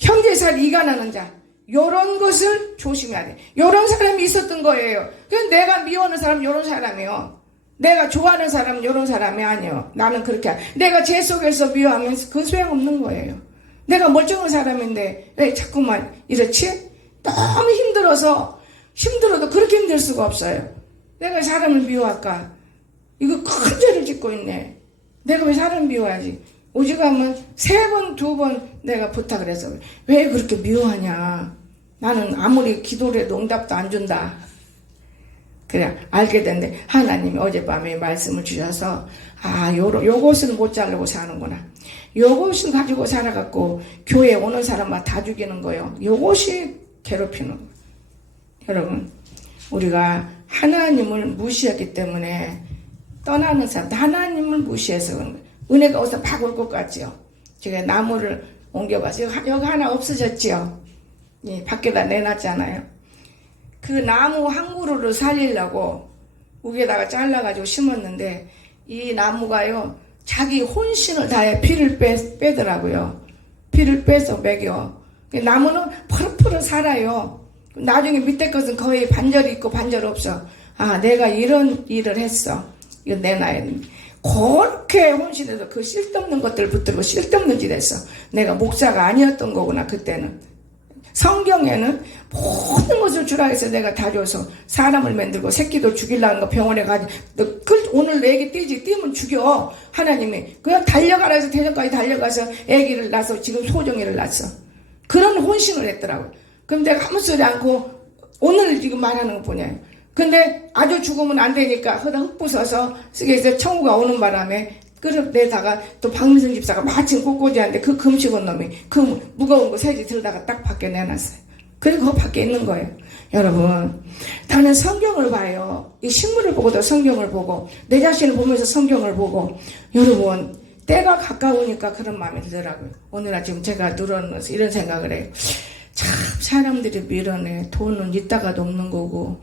형제살 이간하는 자, 요런 것을 조심해야 돼. 요런 사람이 있었던 거예요. 그래서 내가 미워하는 사람은 요런 사람이요. 내가 좋아하는 사람은 요런 사람이 아니요. 나는 그렇게 내가 제 속에서 미워하면 그 소용없는 거예요. 내가 멀쩡한 사람인데 왜 자꾸만 이렇지? 너무 힘들어도 그렇게 힘들 수가 없어요. 내가 사람을 미워할까? 이거 큰 죄를 짓고 있네. 내가 왜 사람 미워하지? 오직하면 3번, 2번 내가 부탁을 해서 왜 그렇게 미워하냐? 나는 아무리 기도를 해도 응답도 안 준다. 그래 알게 됐는데 하나님이 어젯밤에 말씀을 주셔서 요것을 못 자르고 사는구나. 요것을 가지고 살아갖고 교회에 오는 사람만 다 죽이는 거예요. 요것이 괴롭히는 거예요. 여러분 우리가 하나님을 무시했기 때문에 떠나는 사람, 하나님을 무시해서 그런 거예요. 은혜가 어디서 막 올 것 같죠. 제가 나무를 옮겨봐서 여기 하나 없어졌죠. 예, 밖에다 내놨잖아요. 그 나무 한 그루를 살리려고 우기에다가 잘라가지고 심었는데 이 나무가요 자기 혼신을 다해 피를 빼더라고요. 피를 빼서 먹여. 나무는 푸르푸르 살아요. 나중에 밑에 것은 거의 반절이 있고 반절 없어. 내가 이런 일을 했어. 이거 내놔야 돼. 그렇게 혼신해서 그 쓸데없는 것들을 붙들고 쓸데없는 짓 했어. 내가 목사가 아니었던 거구나 그때는. 성경에는 모든 것을 주라 해서 내가 다 줘서 사람을 만들고 새끼도 죽이려는 거 병원에 가지. 너 오늘 애기 뛰면 죽여. 하나님이 그냥 달려가라 해서 대전까지 달려가서 애기를 낳아서 지금 소정이를 낳았어. 그런 혼신을 했더라고. 그럼 내가 아무 소리 않고 오늘 지금 말하는 거 보냐. 근데 아주 죽으면 안 되니까 흙 부숴서 쓰게 해서 청구가 오는 바람에 그릇 내다가 또 박민선 집사가 마침 꽃꽂이한데 그 금식원 놈이 그 무거운 거 세지 들다가 딱 밖에 내놨어요. 그리고 그 밖에 있는 거예요. 여러분 나는 성경을 봐요. 이 식물을 보고도 성경을 보고 내 자신을 보면서 성경을 보고 여러분 때가 가까우니까 그런 마음이 들더라고요. 오늘 아침 제가 누워서 이런 생각을 해요. 참 사람들이 밀어내. 돈은 있다가도 없는 거고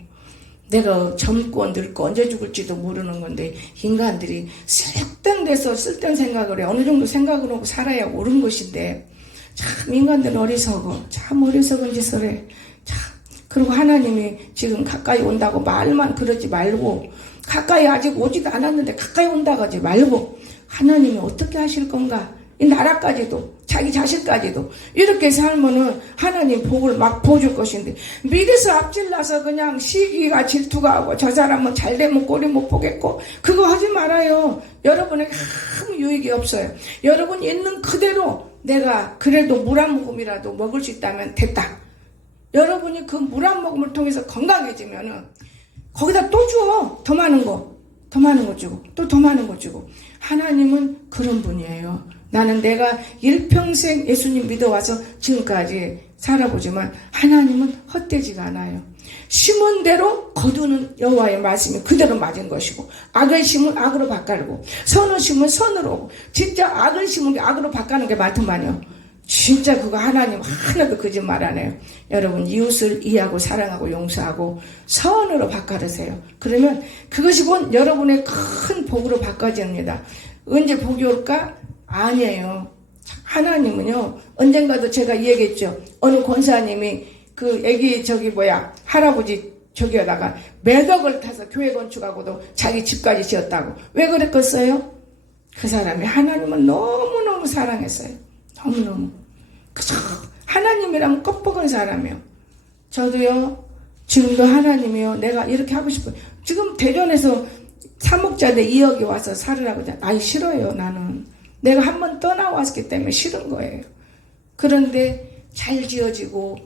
내가 젊고 늙고 언제 죽을지도 모르는 건데 인간들이 쓸데없는 생각을 해. 어느 정도 생각을 하고 살아야 옳은 것인데 참 인간들은 어리석어. 참 어리석은 짓을 해. 참. 그리고 하나님이 지금 가까이 온다고 말만 그러지 말고 가까이 아직 오지도 않았는데 가까이 온다고 하지 말고 하나님이 어떻게 하실 건가? 이 나라까지도 자기 자식까지도 이렇게 살면은 하나님 복을 막 보여줄 것인데 미래서 앞질러서 그냥 시기가 질투가 하고 저 사람은 잘되면 꼴이 못 보겠고 그거 하지 말아요. 여러분에게 아무 유익이 없어요. 여러분 있는 그대로 내가 그래도 물 한 모금이라도 먹을 수 있다면 됐다. 여러분이 그 물 한 모금을 통해서 건강해지면은 거기다 또 줘. 더 많은 거 주고 또 더 많은 거 주고. 하나님은 그런 분이에요. 나는 내가 일평생 예수님 믿어와서 지금까지 살아보지만 하나님은 헛되지가 않아요. 심은 대로 거두는 여호와의 말씀이 그대로 맞은 것이고 악을 심은 악으로 바꾸고 선을 심은 선으로 진짜 악을 심은 게 악으로 바꾸는 게 많더만요. 진짜 그거 하나님 하나도 거짓말 안 해요. 여러분 이웃을 이해하고 사랑하고 용서하고 선으로 바꿔주세요. 그러면 그것이 곧 여러분의 큰 복으로 바꿔집니다. 언제 복이 올까? 아니에요. 하나님은요 언젠가도 제가 얘기했죠. 어느 권사님이 그 애기 할아버지 저기에다가 매덕을 타서 교회 건축하고도 자기 집까지 지었다고. 왜 그랬겠어요? 그 사람이 하나님은 너무너무 사랑했어요. 너무너무. 그저 하나님이라면 껍벅은 사람이요. 저도요 지금도 하나님이요 내가 이렇게 하고 싶어요. 지금 대전에서 3억짜리 2억이 와서 살으라고 하잖아요. 싫어요. 나는 내가 한번 떠나왔기 때문에 싫은 거예요. 그런데 잘 지어지고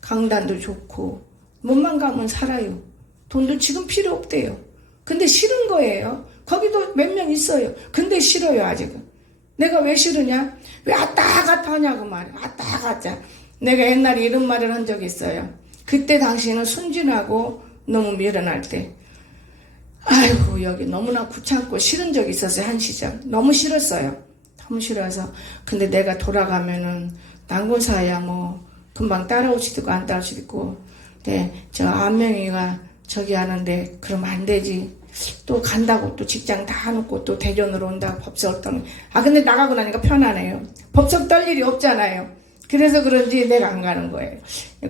강단도 좋고 몸만 가면 살아요. 돈도 지금 필요 없대요. 근데 싫은 거예요. 거기도 몇 명 있어요. 근데 싫어요. 아직은. 내가 왜 싫으냐? 왜 왔다 갔다 하냐고 말이야. 왔다 갔다. 내가 옛날에 이런 말을 한 적이 있어요. 그때 당신은 순진하고 너무 미련할 때 아이고 여기 너무나 귀찮고 싫은 적이 있었어요. 한 시절. 너무 싫었어요. 너무 싫어서. 근데 내가 돌아가면은 난군사야 뭐 금방 따라올 수도 있고 안 따라올 수도 있고. 근데 저 안명이가 저기 하는데 그러면 안 되지. 또 간다고 또 직장 다 놓고 또 대전으로 온다고 법석 떨. 근데 나가고 나니까 편하네요. 법석 떨 일이 없잖아요. 그래서 그런지 내가 안 가는 거예요.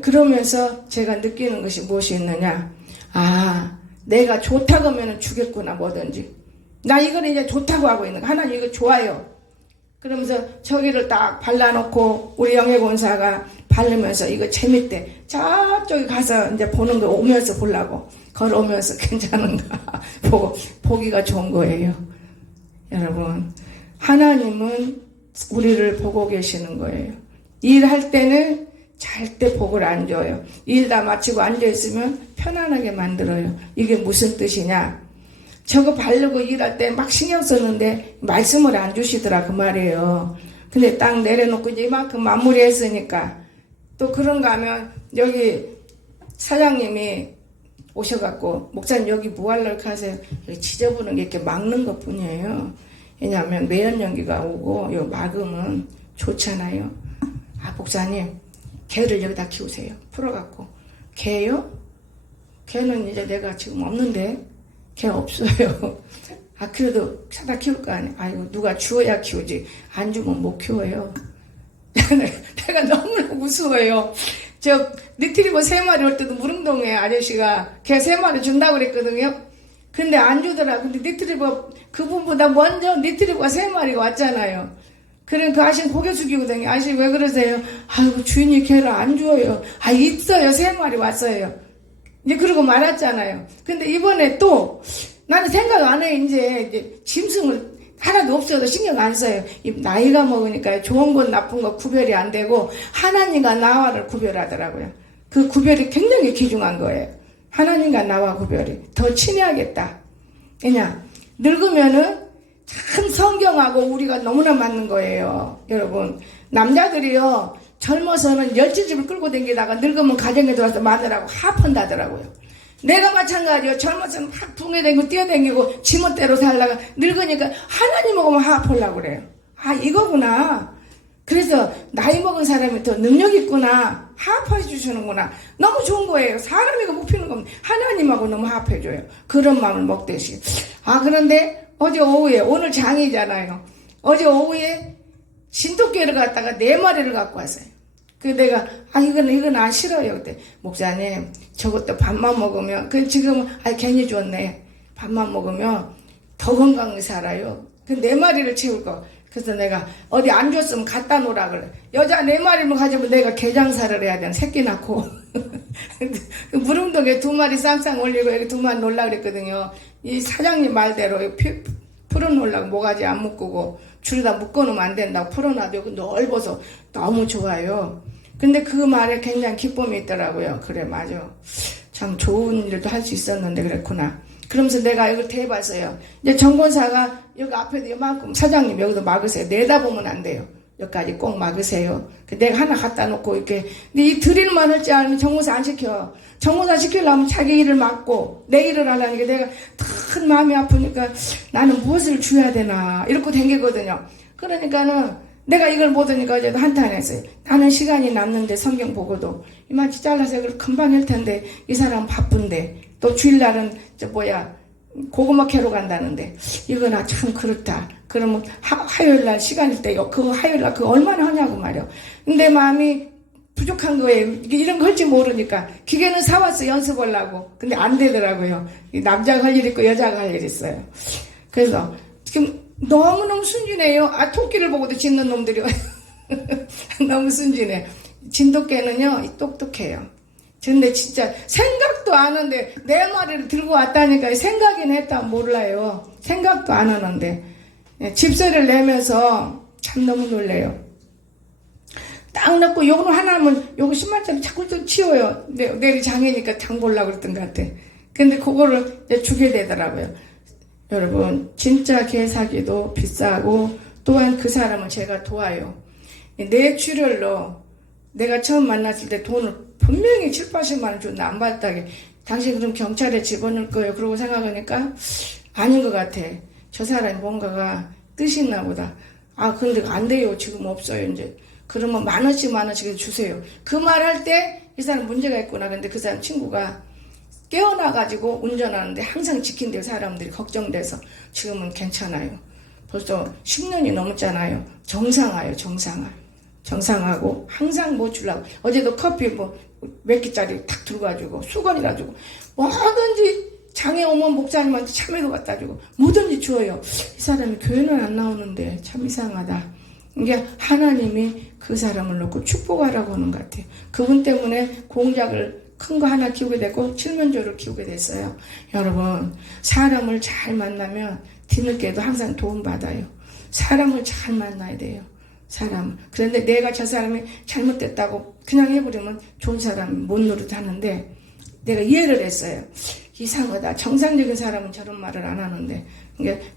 그러면서 제가 느끼는 것이 무엇이 있느냐. 내가 좋다고 하면 주겠구나, 뭐든지. 나 이거는 이제 좋다고 하고 있는 거. 하나님 이거 좋아요. 그러면서 저기를 딱 발라놓고 우리 영예권사가 바르면서 이거 재밌대. 저쪽에 가서 이제 보는 거 오면서 보려고. 걸어오면서 괜찮은가 보고 보기가 좋은 거예요. 여러분, 하나님은 우리를 보고 계시는 거예요. 일할 때는 절대 복을 안 줘요. 일 다 마치고 앉아있으면 편안하게 만들어요. 이게 무슨 뜻이냐. 저거 바르고 일할 때 막 신경 썼는데 말씀을 안 주시더라 그 말이에요. 근데 딱 내려놓고 이제 이만큼 마무리했으니까 또 그런가 하면 여기 사장님이 오셔갖고 목사님 여기 뭐 하려고 하세요? 여기 지저분한 게 이렇게 막는 것 뿐이에요. 왜냐하면 매연연기가 오고 요 막으면 좋잖아요. 목사님 개를 여기다 키우세요. 풀어갖고. 개요? 개는 이제 내가 지금 없는데 개 없어요. 그래도 사다 키울 거 아니야. 아이고 누가 주어야 키우지. 안 주면 못 키워요. 내가 너무나 무서워요. 저 리트리버 3마리 올 때도 무릉동에 아저씨가 개 3마리 준다고 그랬거든요. 근데 안 주더라. 근데 리트리버 그분보다 먼저 리트리버가 3마리가 왔잖아요. 그럼 그 아저씨는 고개 숙이거든요. 아저씨 왜 그러세요? 아이고 주인이 개를 안 줘요. 있어요. 3마리 왔어요. 이제 그러고 말았잖아요. 근데 이번에 또 나는 생각 안 해. 이제 짐승을 하나도 없어도 신경 안 써요. 나이가 먹으니까 좋은 건 나쁜 거 구별이 안 되고 하나님과 나와를 구별하더라고요. 그 구별이 굉장히 귀중한 거예요. 하나님과 나와 구별이. 더 친해야겠다. 왜냐? 늙으면은 참 성경하고 우리가 너무나 맞는 거예요. 여러분. 남자들이요. 젊어서는 열지집을 끌고 다니다가 늙으면 가정에 들어와서 마누라고 하푼다더라고요. 내가 마찬가지요. 젊어서는 막 붕해다니고 뛰어다니고 지멋대로 살다가 늙으니까 하나님하고만 화합하려고 그래요. 이거구나. 그래서 나이 먹은 사람이 더 능력 있구나. 화합해 주시는구나. 너무 좋은 거예요. 사람이가 못 피는 겁니다. 하나님하고 너무 화합해 줘요. 그런 마음을 먹듯이. 그런데 어제 오후에 오늘 장이잖아요. 어제 오후에 진돗개를 갖다가 4마리를 갖고 왔어요. 그 내가 이건 안 싫어요. 그때 목사님 저것도 밥만 먹으면 지금 괜히 좋네. 밥만 먹으면 더 건강하게 살아요. 그 4마리를 채울 거. 그래서 내가 어디 안 줬으면 갖다 놓으라 그래. 여자 4마리만 가지면 내가 개장사를 해야 되는 새끼 낳고 무릉동에 2마리 쌍쌍 올리고 여기 2마리 놀라 그랬거든요. 이 사장님 말대로 풀어놓으려고 모가지 안 묶고 줄에다 묶어놓으면 안 된다고 풀어놔도 여기 넓어서 너무 좋아요. 근데 그 말에 굉장히 기쁨이 있더라고요. 그래 맞아. 참 좋은 일도 할 수 있었는데 그랬구나. 그러면서 내가 이걸 대봤어요. 이제 정권사가 여기 앞에도 이만큼 사장님 여기도 막으세요. 내다보면 안 돼요. 여기까지 꼭 막으세요. 내가 하나 갖다 놓고 이렇게. 근데 이 드릴만 할 줄 알면 정권사 안 시켜. 정권사 시키려면 자기 일을 맡고 내 일을 하려는 게 내가 큰 마음이 아프니까 나는 무엇을 줘야 되나 이렇게 댕기거든요. 그러니까는 내가 이걸 못 하니까 어제도 한탄했어요. 나는 시간이 남는데 성경 보고도 이만치 잘라서 이걸 금방 할 텐데 이 사람 바쁜데 또 주일날은 고구마 캐러 간다는데 이거나 참 그렇다. 그러면 화요일날 시간일 때 그 화요일날 그거 얼마나 하냐고 말이야. 근데 마음이 부족한 거예요. 이런 거 할 줄 모르니까 기계는 사왔어 연습하려고. 근데 안 되더라고요. 남자가 할 일 있고 여자가 할 일 있어요. 그래서 지금 너무너무 순진해요. 토끼를 보고도 짖는 놈들이 너무 순진해. 진돗개는요 똑똑해요. 근데 진짜 생각도 안 하는데 4마리를 들고 왔다니까 생각이나 했다 몰라요. 생각도 안 하는데 집소리를 내면서 참 너무 놀래요. 딱 넣고 요거 하나면 요거 10만짜리 자꾸 좀 치워요. 내일 장이니까 장 보려고 그랬던 것 같아. 근데 그거를 이제 주게 되더라고요. 여러분 진짜 개 사기도 비싸고 또한 그 사람을 제가 도와요. 내 출혈로 내가 처음 만났을 때 돈을 분명히 7, 80만 원 줬는데 안 받았다게 당신 그럼 경찰에 집어넣을 거예요. 그러고 생각하니까 아닌 것 같아. 저 사람이 뭔가가 뜻이 있나 보다. 근데 안 돼요. 지금 없어요. 이제 그러면 만 원씩 주세요. 그 말 할 때 이 사람 문제가 있구나. 근데 그 사람 친구가 깨어나가지고 운전하는데 항상 지킨대요. 사람들이 걱정돼서. 지금은 괜찮아요. 벌써 10년이 넘었잖아요. 정상하고 항상 뭐 주려고. 어제도 커피 뭐 몇 끼짜리 탁 들어가지고 수건이 가지고 뭐든지 장애 오면 목사님한테 참외도 갖다 주고 뭐든지 줘요. 이 사람이 교회는 안 나오는데 참 이상하다. 이게 하나님이 그 사람을 놓고 축복하라고 하는 것 같아요. 그분 때문에 공작을 큰 거 하나 키우게 됐고 칠면조를 키우게 됐어요. 여러분, 사람을 잘 만나면 뒤늦게도 항상 도움받아요. 사람을 잘 만나야 돼요. 그런데 내가 저 사람이 잘못됐다고 그냥 해버리면 좋은 사람 못 노릇하는데, 내가 이해를 했어요. 이상하다. 정상적인 사람은 저런 말을 안 하는데,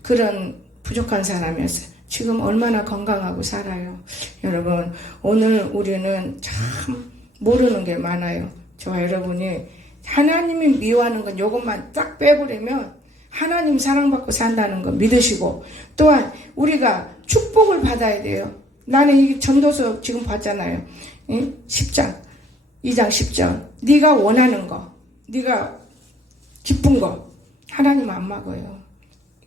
그런 부족한 사람이었어요. 지금 얼마나 건강하고 살아요. 여러분, 오늘 우리는 참 모르는 게 많아요. 저와 여러분이 하나님이 미워하는 건 이것만 딱 빼버리면 하나님 사랑받고 산다는 거 믿으시고, 또한 우리가 축복을 받아야 돼요. 나는 이 전도서 지금 봤잖아요. 10장 2장 10절 네가 원하는 거, 네가 기쁜 거 하나님 안 막아요.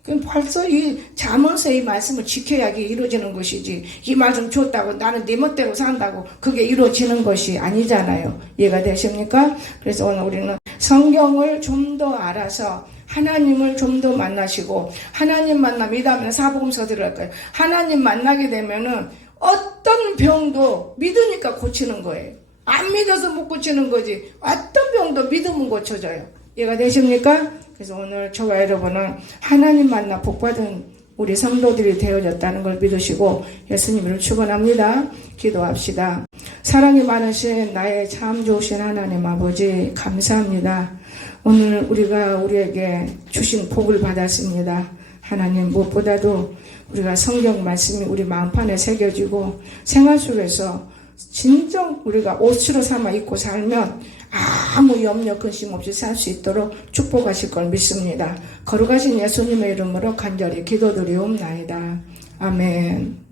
그럼 벌써 이 잠언서 이 말씀을 지켜야 이게 이루어지는 것이지, 이 말씀 줬다고 나는 네 멋대로 산다고 그게 이루어지는 것이 아니잖아요. 이해가 되십니까? 그래서 오늘 우리는 성경을 좀 더 알아서 하나님을 좀 더 만나시고, 하나님 만나면 이 다음에 사복음서 들어갈 거예요. 하나님 만나게 되면은 어떤 병도 믿으니까 고치는 거예요. 안 믿어서 못 고치는 거지. 어떤 병도 믿으면 고쳐져요. 이해가 되십니까? 그래서 오늘 저와 여러분은 하나님 만나 복받은 우리 성도들이 되어졌다는 걸 믿으시고 예수님을 축원합니다. 기도합시다. 사랑이 많으신 나의 참 좋으신 하나님 아버지, 감사합니다. 오늘 우리가 우리에게 주신 복을 받았습니다. 하나님, 무엇보다도 우리가 성경 말씀이 우리 마음판에 새겨지고 생활 속에서 진정 우리가 옷으로 삼아 입고 살면 아무 염려 근심 없이 살 수 있도록 축복하실 걸 믿습니다. 거룩하신 예수님의 이름으로 간절히 기도드리옵나이다. 아멘.